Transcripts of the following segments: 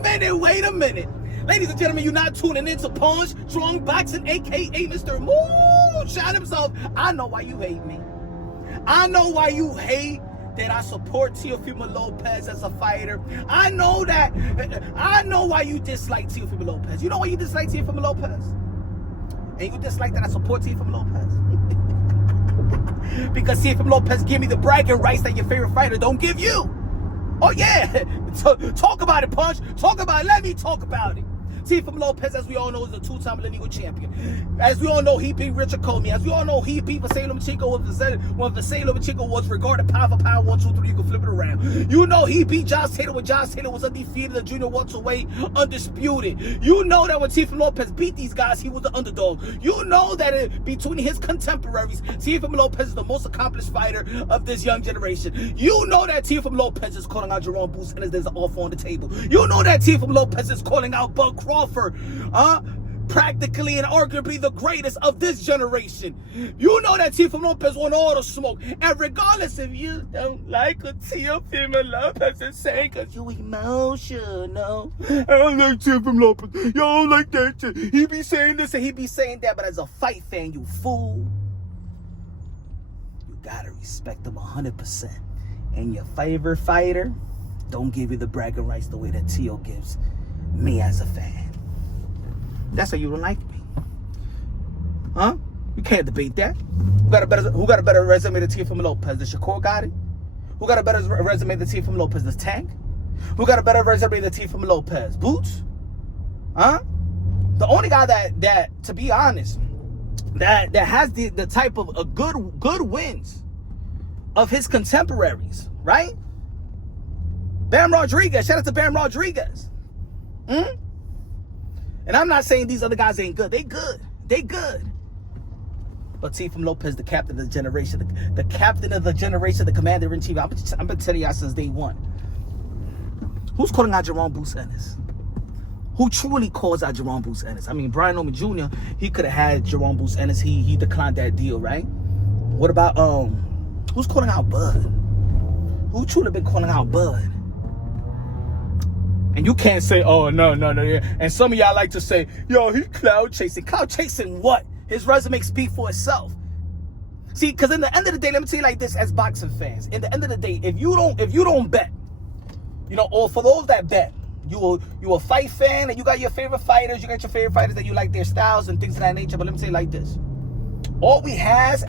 Wait a minute. Ladies and gentlemen, you're not tuning into Punch Strong Boxing, aka Mr. Moonshine himself. I know why you hate me. I know why you hate that I support Teofimo Lopez as a fighter. I know why you dislike Teofimo Lopez. You know why you dislike Teofimo Lopez? And you dislike that I support Teofimo Lopez? Because Teofimo Lopez give me the bragging rights that your favorite fighter don't give you. Oh yeah, talk about it, Punch. Talk about it. Let me talk about it. Teofimo Lopez, as we all know, is a two-time lineal champion. As we all know, he beat Richard Comey. As we all know, he beat Vasily Lomachenko when Vasily Lomachenko was regarded pound for pound, 1, 2, 3. You can flip it around. You know, he beat Josh Taylor when Josh Taylor was undefeated, the junior welterweight, undisputed. You know that when Teofimo Lopez beat these guys, he was the underdog. You know that between his contemporaries, Teofimo Lopez is the most accomplished fighter of this young generation. You know that Teofimo Lopez is calling out Jerome Boots and there's an offer on the table. You know that Teofimo Lopez is calling out Bud Crawford, practically and arguably the greatest of this generation. You know that Teofimo Lopez want all the smoke. And regardless if you don't like what Teofimo Lopez is saying, because you emotional. I don't like Teofimo Lopez. You don't like that shit. He be saying this and he be saying that, but as a fight fan, you fool. You gotta respect him 100%. And your favorite fighter don't give you the bragging rights the way that Teo gives me as a fan. That's why you don't like me. Huh? You can't debate that. Who got a better resume than Teofimo Lopez? The Shakur got it? Who got a better resume than Teofimo Lopez? The Tank? Who got a better resume than Teofimo Lopez? Boots? Huh? The only guy that to be honest, that has the type of good wins of his contemporaries, right? Bam Rodriguez. Shout out to Bam Rodriguez. And I'm not saying these other guys ain't good. They good. They good. But Teofimo Lopez, the captain of the generation, the captain of the generation, the commander-in-chief. I've been telling y'all since day one. Who's calling out Jerome Boots Ennis? Who truly calls out Jerome Boots Ennis? I mean, Brian Norman Jr., he could have had Jerome Boots Ennis. He declined that deal, right? What about, who's calling out Bud? Who truly been calling out Bud? And you can't say, oh, no. Yeah. And some of y'all like to say, yo, he cloud chasing. Cloud chasing what? His resume speaks for itself. See, because in the end of the day, let me tell you like this as boxing fans. In the end of the day, if you don't bet, you know, or for those that bet, you a fight fan and you got your favorite fighters, you got your favorite fighters that you like their styles and things of that nature. But let me tell you like this. All we have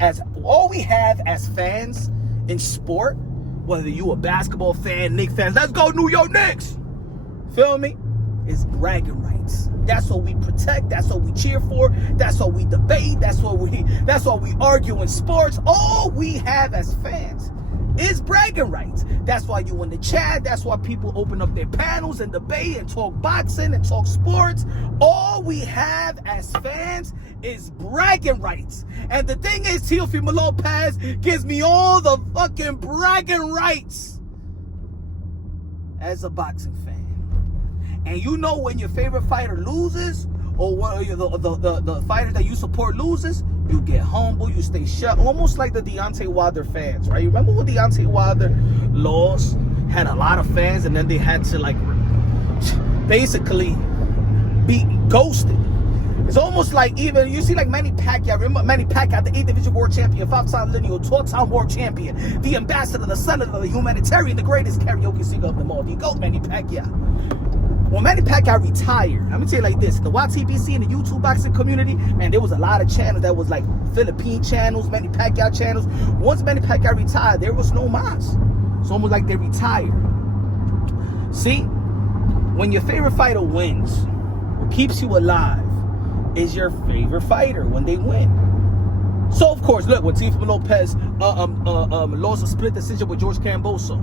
as fans in sport, whether you a basketball fan, Knicks fans, let's go New York Knicks. Feel me? Is bragging rights. That's what we protect. That's what we cheer for. That's what we debate. That's what we argue in sports. All we have as fans is bragging rights. That's why you in the chat. That's why people open up their panels and debate and talk boxing and talk sports. All we have as fans is bragging rights. And the thing is, Teofimo Lopez gives me all the fucking bragging rights as a boxing fan. And you know when your favorite fighter loses, or when the fighter that you support loses, you get humble, you stay shut, almost like the Deontay Wilder fans, right? You remember when Deontay Wilder lost, had a lot of fans, and then they had to like basically be ghosted. It's almost like even, you see like Manny Pacquiao. Remember Manny Pacquiao, the 8th Division World Champion, 5-time lineal, 12-time World Champion, the ambassador, the senator, the humanitarian, the greatest karaoke singer of them all. The GOAT, Manny Pacquiao. When Manny Pacquiao retired, I'm gonna tell you like this, the YTBC and the YouTube boxing community, man, there was a lot of channels that was like Philippine channels, Manny Pacquiao channels. Once Manny Pacquiao retired, there was no mas. It's almost like they retired. See, when your favorite fighter wins, what keeps you alive is your favorite fighter when they win. So of course, look, when Teofimo Lopez lost a split decision with George Camboso,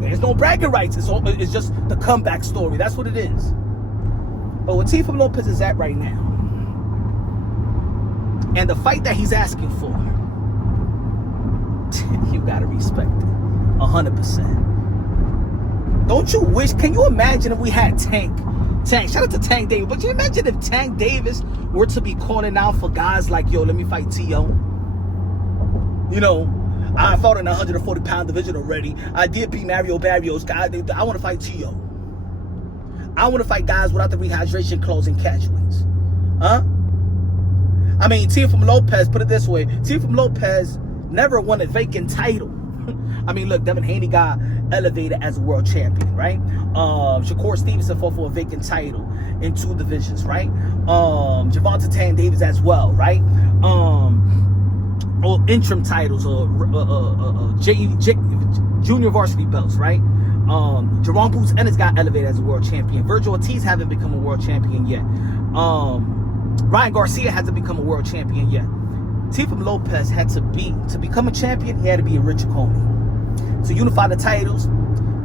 there's no bragging rights. It's just the comeback story. That's what it is. But what Teofimo Lopez is at right now, and the fight that he's asking for, you gotta respect it 100%. Don't you wish? Can you imagine if we had Tank? Shout out to Tank Davis. But you imagine if Tank Davis were to be calling out for guys like, yo, let me fight Teo. You know, I fought in the 140-pound division already. I did beat Mario Barrios. I want to fight Teo. I want to fight guys without the rehydration clothes and catch weights. Huh? I mean, Teofimo Lopez, put it this way. Teofimo Lopez never won a vacant title. I mean, look, Devin Haney got elevated as a world champion, right? Shakur Stevenson fought for a vacant title in 2 divisions, right? Gervonta Tank Davis as well, right? Or interim titles or junior varsity belts, right? Jerome Boots Ennis got elevated as a world champion. Virgil Ortiz haven't become a world champion yet. Ryan Garcia hasn't become a world champion yet. Teofimo Lopez had to become a champion, he had to be a Richard Comey. To unify the titles,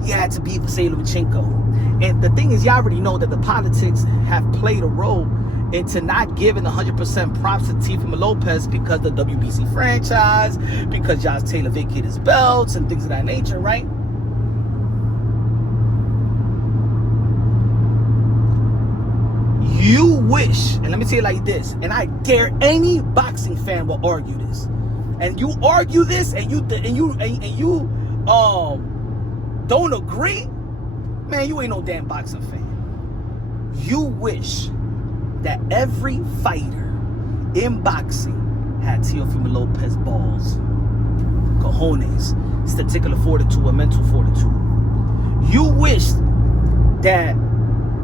he had to beat Vasily Lomachenko. And the thing is, y'all already know that the politics have played a role into not giving 100% props to Teofimo Lopez because the WBC franchise, because Josh Taylor vacated his belts and things of that nature, right? You wish, and let me tell you like this, and I dare any boxing fan will argue this, and you argue this, and you don't agree, man, you ain't no damn boxing fan. You wish that every fighter in boxing had Teofimo Lopez balls, cojones, statistical fortitude, and mental fortitude. You wish that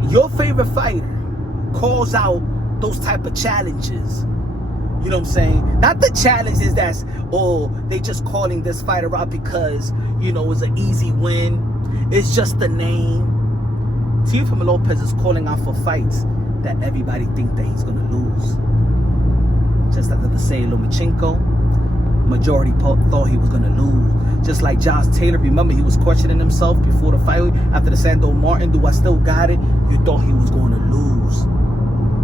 your favorite fighter calls out those type of challenges. You know what I'm saying? Not the challenges that's, oh, they just calling this fighter out because, you know, it's an easy win. It's just the name. Teofimo Lopez is calling out for fights that everybody think that he's going to lose. Just like the Vasily Lomachenko, majority thought he was going to lose. Just like Josh Taylor, remember he was questioning himself before the fight after the Sando Martin, do I still got it? You thought he was going to lose.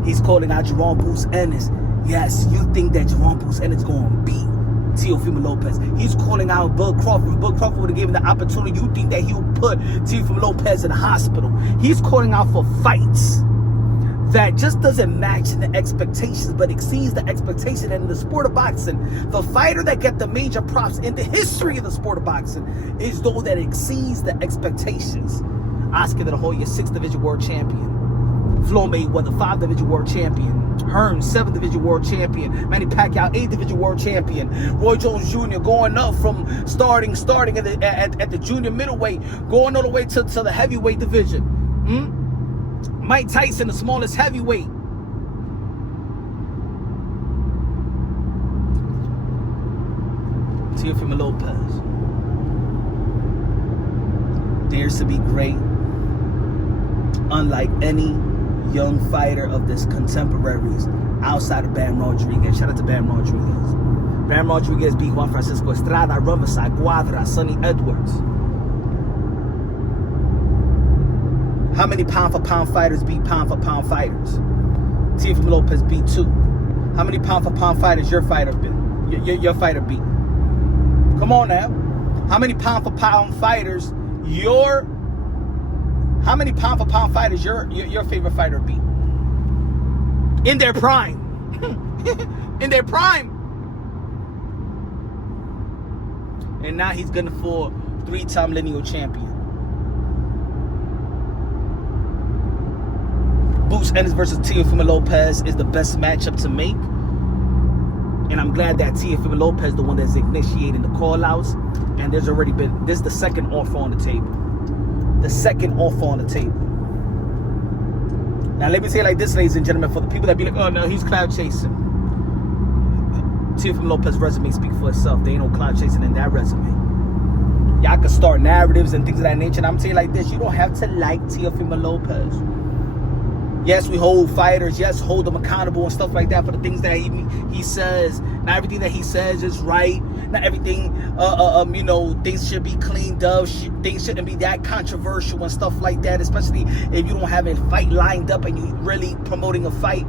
He's calling out Jerome Boots Ennis. Yes, you think that Jerome Boots Ennis is going to beat Teofimo Lopez. He's calling out Bud Crawford. If Bud Crawford would have given the opportunity, you think that he would put Teofimo Lopez in the hospital. He's calling out for fights that just doesn't match the expectations, but exceeds the expectation. And in the sport of boxing, the fighter that get the major props in the history of the sport of boxing is those that exceeds the expectations. Oscar De La Hoya, 6th division world champion. Floyd Mayweather, 5th division world champion. Hearn, 7th division world champion. Manny Pacquiao, 8th division world champion. Roy Jones Jr. going up from starting at the junior middleweight, going all the way to the heavyweight division. Mike Tyson, the smallest heavyweight. Teofimo Lopez dares to be great, unlike any young fighter of this contemporaries outside of Bam Rodriguez. Shout out to Bam Rodriguez. Bam Rodriguez beat Juan Francisco Estrada, Rumasai, Guadra, Sonny Edwards. How many pound-for-pound fighters beat pound-for-pound fighters? Teofimo Lopez beat 2. How many pound-for-pound fighters your fighter beat? Your fighter beat? Come on now. How many pound-for-pound fighters your favorite fighter beat? In their prime. In their prime. And now he's gunning for 3-time lineal champion. Boots Ennis versus Teofimo Lopez is the best matchup to make. And I'm glad that Teofimo Lopez is the one that's initiating the call-outs. And there's already been, this is the second offer on the table. The second offer on the table. Now let me say it like this, ladies and gentlemen, for the people that be like, oh no, he's cloud chasing. Teofimo Lopez's resume speaks for itself. There ain't no cloud chasing in that resume. Y'all can start narratives and things of that nature. And I'm telling you like this, you don't have to like Teofimo Lopez. Yes, we hold fighters. Yes, hold them accountable and stuff like that for the things that he says. Not everything that he says is right. Not everything, you know, things should be cleaned up. Things shouldn't be that controversial and stuff like that, especially if you don't have a fight lined up and you really promoting a fight.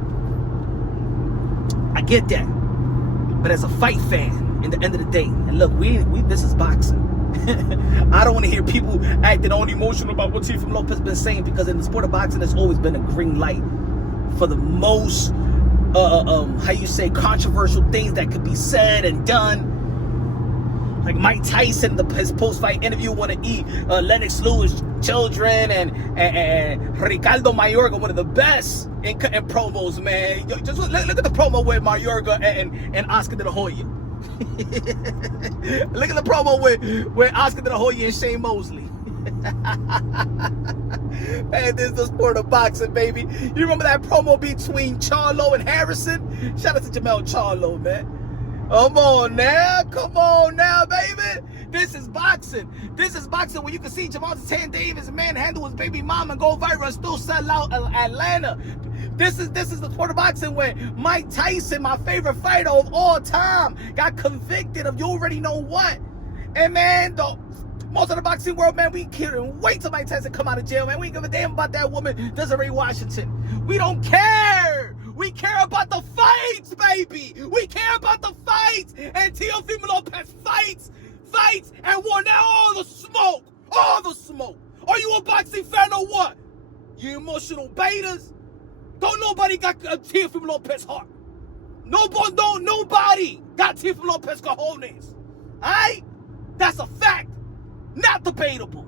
I get that. But as a fight fan, in the end of the day, and look, we this is boxing. I don't want to hear people acting all emotional about what Teofimo Lopez has been saying, because in the sport of boxing, there's always been a green light for the most, how you say, controversial things that could be said and done. Like Mike Tyson, his post-fight interview, want to eat Lennox Lewis' children and Ricardo Mayorga, one of the best in promos, man. Yo, just look at the promo with Mayorga and Oscar De La Hoya. Look at the promo with Oscar De La Hoya and Shane Mosley. Man, this is the sport of boxing, baby. You remember that promo between Charlo and Harrison? Shout out to Jamel Charlo, man. Come on now, baby. This is boxing. This is boxing where you can see Javante Tan Davis manhandle his baby mama and go viral and still sell out Atlanta. This is the sport of boxing where Mike Tyson, my favorite fighter of all time, got convicted of you already know what. And man, most of the boxing world, man, we can't wait till Mike Tyson come out of jail, man. We ain't give a damn about that woman, Desiree Washington. We don't care. We care about the fights, baby. We care about the fights. And Teofimo Lopez fights, and won out all the smoke. All the smoke. Are you a boxing fan or what? You emotional betas? Don't nobody got Teofimo Lopez heart. Nobody got Teofimo Lopez cojones. Alright? That's a fact. Not debatable.